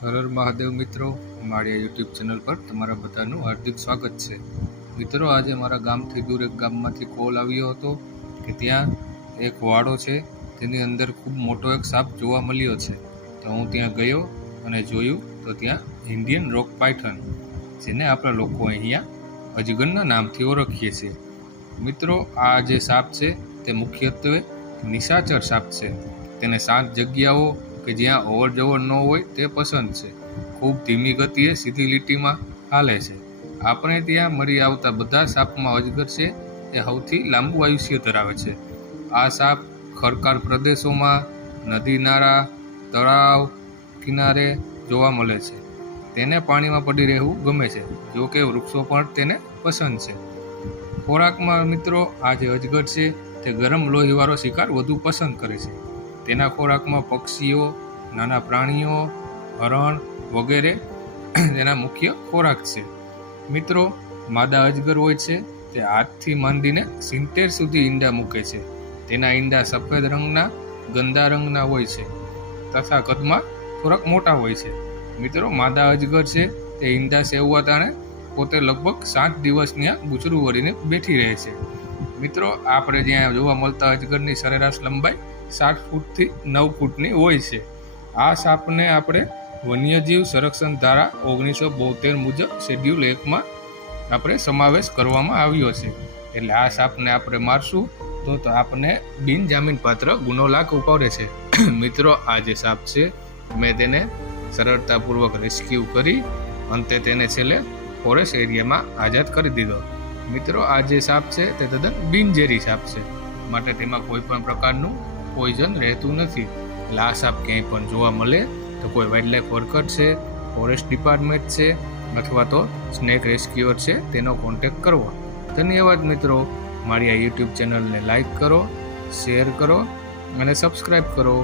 હર હર મહાદેવ મિત્રો, મારી YouTube channel પર તમારા બધાનું હાર્દિક સ્વાગત છે. મિત્રો, આજે મારા ગામથી દૂર એક ગામમાંથી કોલ આવ્યો હતો કે ત્યાં એક વાડો છે, તેની અંદર ખૂબ મોટો એક સાપ જોવા મળ્યો છે. તો હું ત્યાં ગયો અને જોયું તો ત્યાં ઇન્ડિયન રોક પાયથન, જેને આપણા લોકો અહીંયા અજગરના નામથી ઓળખીએ છીએ. મિત્રો, આ જે સાપ છે તે મુખ્યત્વે નિશાચર સાપ છે. તેને શાંત જગ્યાઓ કે જ્યાં અવર જવર ન હોય તે પસંદ છે. ખૂબ ધીમી ગતિએ સીધી લીટીમાં હાલે છે. આપણે ત્યાં મળી આવતા બધા સાપમાં અજગર છે એ સૌથી લાંબુ આયુષ્ય ધરાવે છે. આ સાપ ખડકાળ પ્રદેશોમાં, નદી નાળા, તળાવ કિનારે જોવા મળે છે. તેને પાણીમાં પડી રહેવું ગમે છે, જો કે વૃક્ષો પણ તેને પસંદ છે. ખોરાકમાં મિત્રો, આ જે અજગર છે તે ગરમ લોહીવાળો શિકાર વધુ પસંદ કરે છે. તેના ખોરાકમાં પક્ષીઓ, નાના પ્રાણીઓ, હરણ વગેરે તેના મુખ્ય ખોરાક છે. મિત્રો, માદા અજગર હોય છે તે 8થી માંડીને 70 સુધી ઈંડા મૂકે છે. તેના ઈંડા સફેદ રંગના, ગંદા રંગના હોય છે તથા કદમાં થોડાક મોટા હોય છે. મિત્રો, માદા અજગર છે તે ઈંડા સેવવા તાણે પોતે લગભગ 7 દિવસ ત્યાં ગૂંચરું વળીને બેઠી રહે છે. મિત્રો, આપણે જ્યાં જોવા મળતા અજગરની સરેરાશ લંબાઈ 7 ફૂટથી 9 ફૂટની હોય છે. આ સાપને આપણે વન્યજીવ સંરક્ષણ ધારા 1972 મુજબ શેડ્યુલ 1માં આપણે સમાવેશ કરવામાં આવ્યો છે. એટલે આ સાપને આપણે મારશું તો આપણને બિનજામીનપાત્ર ગુનો લાગ ઉપાડે છે. મિત્રો, આ જે સાપ છે મેં તેને સરળતાપૂર્વક રેસ્ક્યુ કરી અંતે તેને છેલ્લે ફોરેસ્ટ એરિયામાં આઝાદ કરી દીધો. મિત્રો, આ જે સાપ છે તે તદ્દન બિનઝેરી સાપ છે, માટે તેમાં કોઈ પણ પ્રકારનું પોઈઝન રહેતું નથી. એટલે આ સાપ ક્યાંય પણ જોવા મળે તો કોઈ વાઇલ્ડલાઇફ વર્કર છે, ફોરેસ્ટ ડિપાર્ટમેન્ટ છે અથવા તો સ્નેક રેસ્ક્યુઅર છે તેનો કોન્ટેક્ટ કરવો. ધન્યવાદ મિત્રો. મારી આ યુટ્યુબ ચેનલને લાઈક કરો, શેર કરો અને સબસ્ક્રાઈબ કરો.